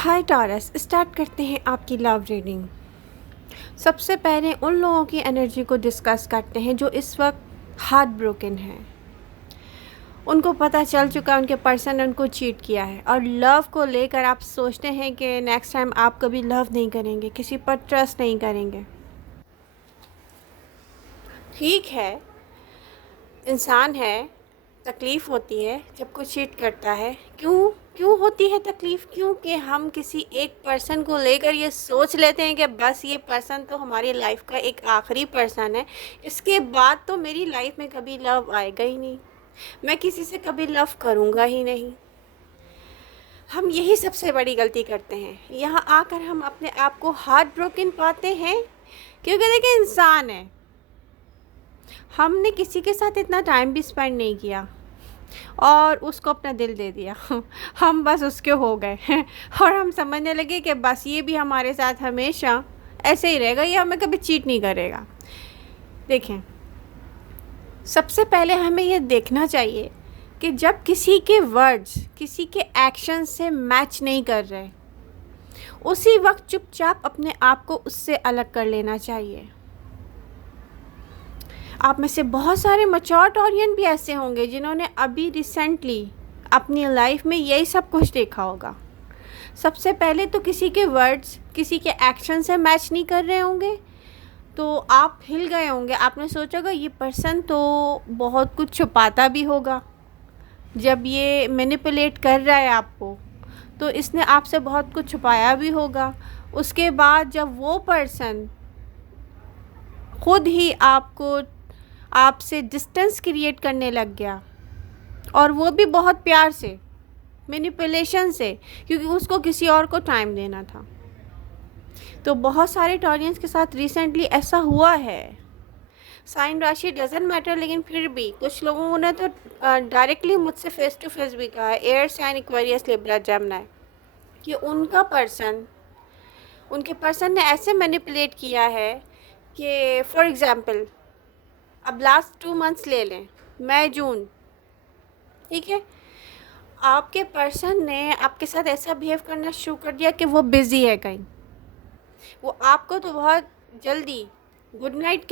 हाय taurus, start करते हैं आपकी लव रीडिंग। सबसे पहले उन लोगों की एनर्जी को डिस्कस करते हैं जो इस वक्त हार्ट ब्रोकन हैं। उनको पता चल चुका है उनके पर्सन ने उनको चीट किया है और लव को लेकर आप सोचते हैं कि नेक्स्ट टाइम आप कभी लव नहीं करेंगे, किसी पर ट्रस्ट नहीं करेंगे। ठीक है, इंसान है, तकलीफ़ होती है जब कोई चीट करता है। क्यों क्यों होती है तकलीफ़? क्योंकि हम किसी एक पर्सन को लेकर ये सोच लेते हैं कि बस ये पर्सन तो हमारी लाइफ का एक आखिरी पर्सन है, इसके बाद तो मेरी लाइफ में कभी लव आएगा ही नहीं, मैं किसी से कभी लव करूँगा ही नहीं। हम यही सबसे बड़ी गलती करते हैं। यहाँ आकर हम अपने आप को हार्ट ब्रोकन पाते हैं क्योंकि देखिए, इंसान है, हमने किसी के साथ इतना टाइम भी स्पेंड नहीं किया और उसको अपना दिल दे दिया। हम बस उसके हो गए और हम समझने लगे कि बस ये भी हमारे साथ हमेशा ऐसे ही रहेगा, ये हमें कभी चीट नहीं करेगा। देखें, सबसे पहले हमें ये देखना चाहिए कि जब किसी के वर्ड्स किसी के एक्शन से मैच नहीं कर रहे, उसी वक्त चुपचाप अपने आप को उससे अलग कर लेना चाहिए। आप में से बहुत सारे मैच्योर टॉरियन भी ऐसे होंगे जिन्होंने अभी रिसेंटली अपनी लाइफ में यही सब कुछ देखा होगा। सबसे पहले तो किसी के वर्ड्स किसी के एक्शन से मैच नहीं कर रहे होंगे, तो आप हिल गए होंगे। आपने सोचा होगा ये पर्सन तो बहुत कुछ छुपाता भी होगा, जब ये मैनिपुलेट कर रहा है आपको तो इसने आपसे बहुत कुछ छुपाया भी होगा। उसके बाद जब वो पर्सन खुद ही आपसे डिस्टेंस क्रिएट करने लग गया, और वो भी बहुत प्यार से, मैनिपुलेशन से, क्योंकि उसको किसी और को टाइम देना था। तो बहुत सारे टॉरियंस के साथ रिसेंटली ऐसा हुआ है। साइन राशि डजेंट मैटर, लेकिन फिर भी कुछ लोगों ने तो डायरेक्टली मुझसे फेस टू फेस भी कहा है, air sign Aquarius Libra Gemini, कि उनके पर्सन ने ऐसे मैनिपुलेट किया है कि फॉर एग्ज़ाम्पल अब लास्ट 2 मंथ्स ले लें, मई जून, ठीक है, आपके पर्सन ने आपके साथ ऐसा बिहेव करना शुरू कर दिया कि वो बिज़ी है कहीं, वो आपको तो बहुत जल्दी गुड नाइट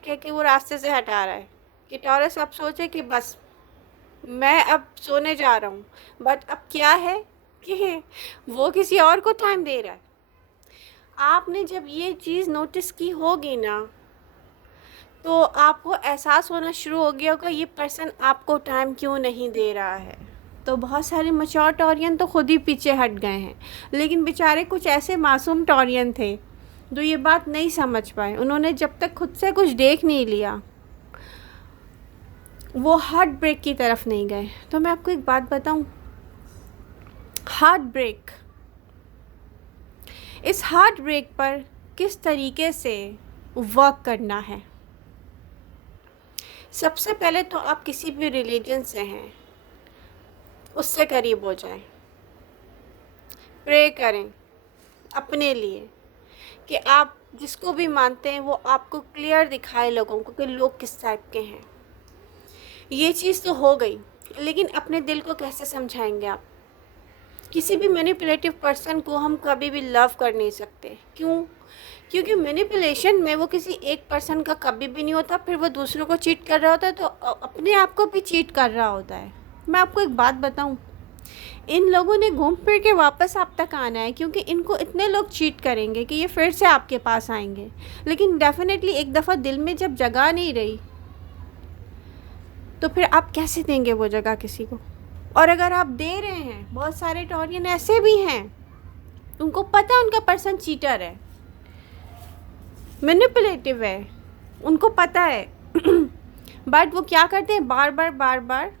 कह के वो रास्ते से हटा रहा है कि टॉरस आप सोचे कि बस मैं अब सोने जा रहा हूँ, बट अब क्या है कि वो किसी और को टाइम दे रहा है। आपने जब ये चीज़ नोटिस की होगी ना, तो आपको एहसास होना शुरू हो गया होगा ये पर्सन आपको टाइम क्यों नहीं दे रहा है। तो बहुत सारे मैच्योर टॉरियन तो खुद ही पीछे हट गए हैं, लेकिन बेचारे कुछ ऐसे मासूम टॉरियन थे जो ये बात नहीं समझ पाए। उन्होंने जब तक खुद से कुछ देख नहीं लिया, वो हार्ट ब्रेक की तरफ नहीं गए। तो मैं आपको एक बात बताऊं, हार्ट ब्रेक, इस हार्ट ब्रेक पर किस तरीके से वर्क करना है। सबसे पहले तो आप किसी भी रिलीजन से हैं, उससे करीब हो जाएं, प्रे करें अपने लिए कि आप जिसको भी मानते हैं वो आपको क्लियर दिखाए लोगों को कि लोग किस टाइप के हैं। ये चीज़ तो हो गई, लेकिन अपने दिल को कैसे समझाएंगे आप? किसी भी मैनिपुलेटिव पर्सन को हम कभी भी लव कर नहीं सकते। क्यों? क्योंकि मैनिपुलेशन में वो किसी एक पर्सन का कभी भी नहीं होता, फिर वो दूसरों को चीट कर रहा होता है तो अपने आप को भी चीट कर रहा होता है। मैं आपको एक बात बताऊं, इन लोगों ने घूम फिर के वापस आप तक आना है, क्योंकि इनको इतने लोग चीट करेंगे कि ये फिर से आपके पास आएंगे। लेकिन डेफिनेटली एक दफ़ा दिल में जब जगह नहीं रही तो फिर आप कैसे देंगे वो जगह किसी को? और अगर आप दे रहे हैं, बहुत सारे टॉरियन ऐसे भी हैं, उनको पता है उनका पर्सन चीटर है, मैनिपुलेटिव है, उनको पता है बट वो क्या करते हैं, बार बार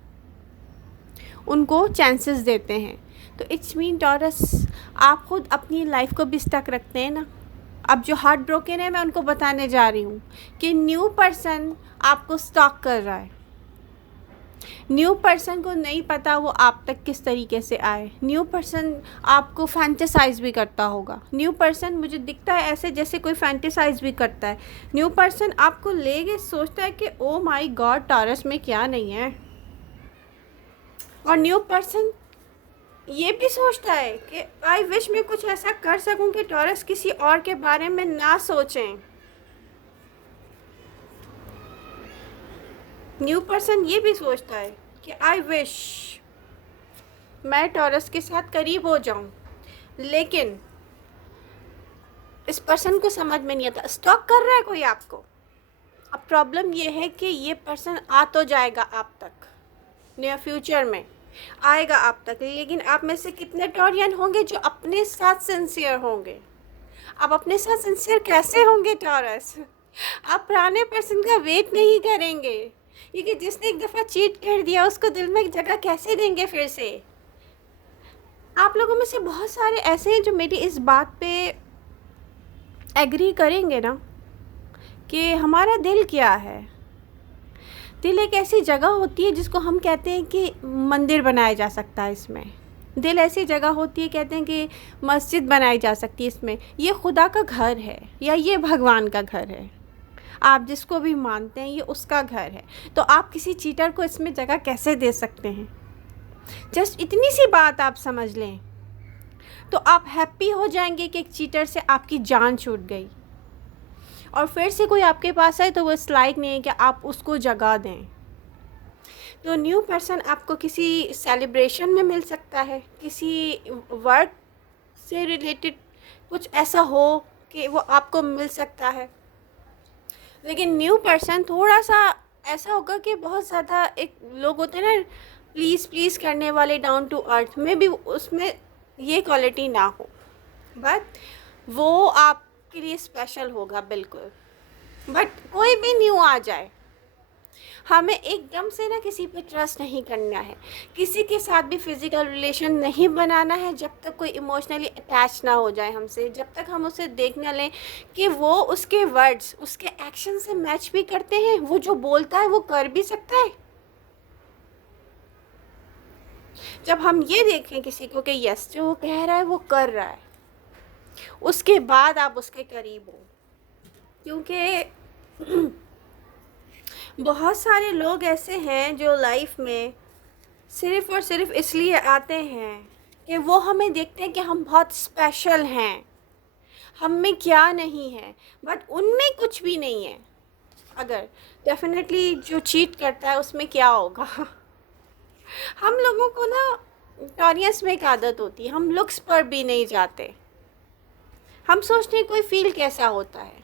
उनको चांसेस देते हैं। तो इट्स मीन टॉरस, आप खुद अपनी लाइफ को भी स्टक रखते हैं ना। अब जो हार्ट ब्रोकन है, मैं उनको बताने जा रही हूँ कि न्यू पर्सन आपको स्टॉक कर रहा है। न्यू पर्सन को नहीं पता वो आप तक किस तरीके से आए। न्यू पर्सन आपको फैंटेसाइज भी करता होगा। न्यू पर्सन मुझे दिखता है ऐसे जैसे कोई फैंटेसाइज भी करता है। न्यू पर्सन आपको ले गए सोचता है कि ओ माय गॉड, टॉरस में क्या नहीं है। और न्यू पर्सन ये भी सोचता है कि आई विश मैं कुछ ऐसा कर सकूं कि टॉरस किसी और के बारे में ना सोचें। न्यू पर्सन ये भी सोचता है कि आई विश मैं टॉरस के साथ करीब हो जाऊं, लेकिन इस पर्सन को समझ में नहीं आता, स्टॉक कर रहा है कोई आपको। अब प्रॉब्लम ये है कि ये पर्सन आ तो जाएगा आप तक, नियर फ्यूचर में आएगा आप तक, लेकिन आप में से कितने टॉरियन होंगे जो अपने साथ सिंसियर होंगे? आप अपने साथ सिंसियर कैसे होंगे टॉरस? आप पुराने पर्सन का वेट नहीं करेंगे, क्योंकि जिसने एक दफ़ा चीट कर दिया उसको दिल में एक जगह कैसे देंगे फिर से? आप लोगों में से बहुत सारे ऐसे हैं जो मेरी इस बात पे एग्री करेंगे ना कि हमारा दिल क्या है। दिल एक ऐसी जगह होती है जिसको हम कहते हैं कि मंदिर बनाया जा सकता है इसमें। दिल ऐसी जगह होती है, कहते हैं कि मस्जिद बनाई जा सकती है इसमें। ये खुदा का घर है या ये भगवान का घर है, आप जिसको भी मानते हैं ये उसका घर है। तो आप किसी चीटर को इसमें जगह कैसे दे सकते हैं? जस्ट इतनी सी बात आप समझ लें तो आप हैप्पी हो जाएंगे कि एक चीटर से आपकी जान छूट गई, और फिर से कोई आपके पास आए तो वो इस लायक नहीं है कि आप उसको जगह दें। तो न्यू पर्सन आपको किसी सेलिब्रेशन में मिल सकता है, किसी वर्क से रिलेटेड कुछ ऐसा हो कि वो आपको मिल सकता है। लेकिन न्यू पर्सन थोड़ा सा ऐसा होगा कि बहुत ज़्यादा, एक लोग होते हैं ना प्लीज़ प्लीज़ करने वाले, डाउन टू अर्थ में भी उसमें ये क्वालिटी ना हो, बट वो आपके लिए स्पेशल होगा बिल्कुल। बट कोई भी न्यू आ जाए, हमें एकदम से ना किसी पे ट्रस्ट नहीं करना है, किसी के साथ भी फिज़िकल रिलेशन नहीं बनाना है जब तक कोई इमोशनली अटैच ना हो जाए हमसे, जब तक हम उसे देख ना लें कि वो उसके वर्ड्स उसके एक्शन से मैच भी करते हैं, वो जो बोलता है वो कर भी सकता है। जब हम ये देखें किसी को कि यस जो वो कह रहा है वो कर रहा है, उसके बाद आप उसके करीब हो। क्योंकि बहुत सारे लोग ऐसे हैं जो लाइफ में सिर्फ़ और सिर्फ इसलिए आते हैं कि वो हमें देखते हैं कि हम बहुत स्पेशल हैं, हम में क्या नहीं है, बट उनमें कुछ भी नहीं है। अगर डेफिनेटली जो चीट करता है उसमें क्या होगा? हम लोगों को ना टॉरियंस में एक आदत होती है, हम लुक्स पर भी नहीं जाते। हम सोचते हैं कोई फील कैसा होता है,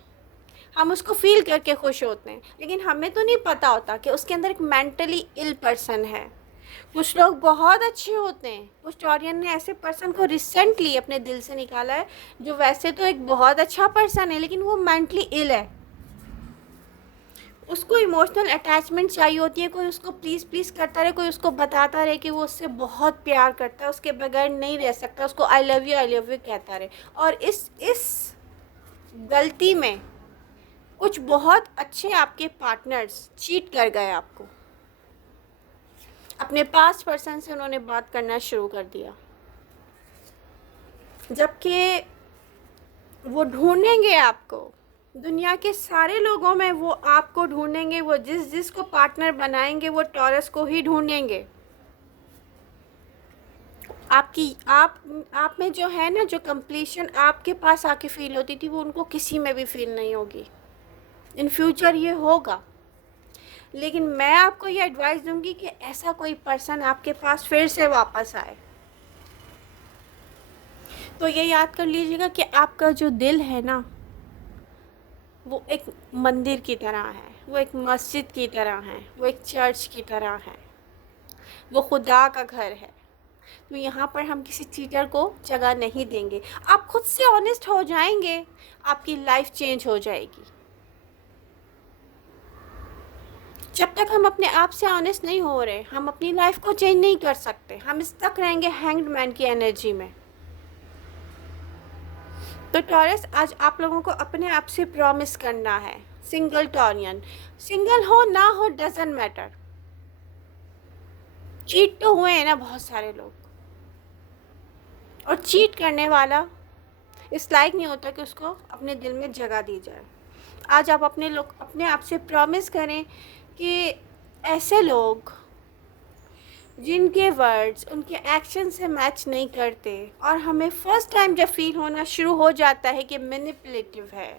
हम उसको फील करके खुश होते हैं, लेकिन हमें तो नहीं पता होता कि उसके अंदर एक मेंटली इल पर्सन है। कुछ लोग बहुत अच्छे होते हैं, कुछ टॉरियन ने ऐसे पर्सन को रिसेंटली अपने दिल से निकाला है जो वैसे तो एक बहुत अच्छा पर्सन है, लेकिन वो मेंटली इल है। उसको इमोशनल अटैचमेंट चाहिए होती है, कोई उसको प्लीज़ प्लीज़ करता रहे, कोई उसको बताता रहे कि वो उससे बहुत प्यार करता है, उसके बगैर नहीं रह सकता, उसको आई लव यू कहता रहे। और इस गलती में कुछ बहुत अच्छे आपके पार्टनर्स चीट कर गए आपको। अपने पास्ट पर्सन से उन्होंने बात करना शुरू कर दिया, जबकि वो ढूंढेंगे आपको, दुनिया के सारे लोगों में वो आपको ढूंढेंगे, वो जिसको पार्टनर बनाएंगे वो टॉरस को ही ढूंढेंगे। आप में जो है ना, जो कंप्लीशन आपके पास आके फील होती थी वो उनको किसी में भी फील नहीं होगी। इन फ्यूचर ये होगा, लेकिन मैं आपको ये एडवाइस दूंगी कि ऐसा कोई पर्सन आपके पास फिर से वापस आए। तो ये याद कर लीजिएगा कि आपका जो दिल है ना, वो एक मंदिर की तरह है, वो एक मस्जिद की तरह है, वो एक चर्च की तरह है, वो खुदा का घर है। तो यहाँ पर हम किसी चीटर को जगह नहीं देंगे। आप खुद से ऑनेस्ट हो जाएंगे, आपकी लाइफ चेंज हो जाएगी। जब तक हम अपने आप से ऑनेस्ट नहीं हो रहे, हम अपनी लाइफ को चेंज नहीं कर सकते, हम स्टक रहेंगे हैंग्ड मैन की एनर्जी में। तो टॉरस, आज आप लोगों को अपने आप से प्रॉमिस करना है, सिंगल टॉरियन, सिंगल हो ना हो डजंट मैटर। चीट तो हुए हैं ना बहुत सारे लोग, और चीट करने वाला इस लायक नहीं होता कि उसको अपने दिल में जगह दी जाए। आज आप अपने आप से प्रॉमिस करें कि ऐसे लोग जिनके वर्ड्स उनके एक्शन से मैच नहीं करते और हमें फर्स्ट टाइम जब फील होना शुरू हो जाता है कि मैनिपुलेटिव है,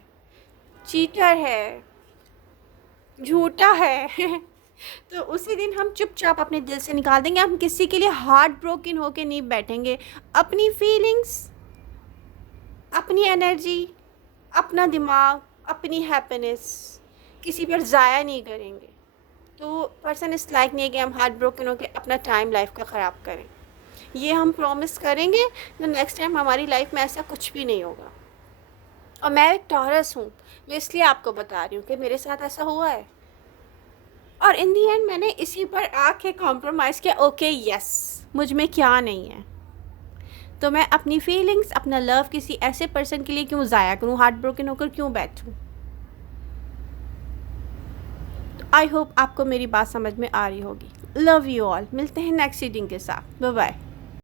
चीटर है, झूठा है तो उसी दिन हम चुपचाप अपने दिल से निकाल देंगे। हम किसी के लिए हार्ट ब्रोकन होके नहीं बैठेंगे। अपनी फीलिंग्स, अपनी एनर्जी, अपना दिमाग, अपनी हैप्पीनेस किसी पर ज़ाया नहीं करेंगे। तो पर्सन इस लाइक नहीं है कि हम हार्ट ब्रोकन होकर अपना टाइम लाइफ का ख़राब करें। ये हम प्रॉमिस करेंगे तो नेक्स्ट टाइम हमारी लाइफ में ऐसा कुछ भी नहीं होगा। और मैं एक टॉरस हूँ, मैं इसलिए आपको बता रही हूँ कि मेरे साथ ऐसा हुआ है और इन दी एंड मैंने इसी पर आके कॉम्प्रोमाइज़ किया। ओके यस, मुझ में क्या नहीं है, तो मैं अपनी फीलिंग्स, अपना लव किसी ऐसे पर्सन के लिए क्यों ज़ाया करूँ, हार्ट ब्रोकन होकर क्यों बैठूँ। आई होप आपको मेरी बात समझ में आ रही होगी। Love you all. मिलते हैं नेक्स्ट रीडिंग के साथ। Bye bye.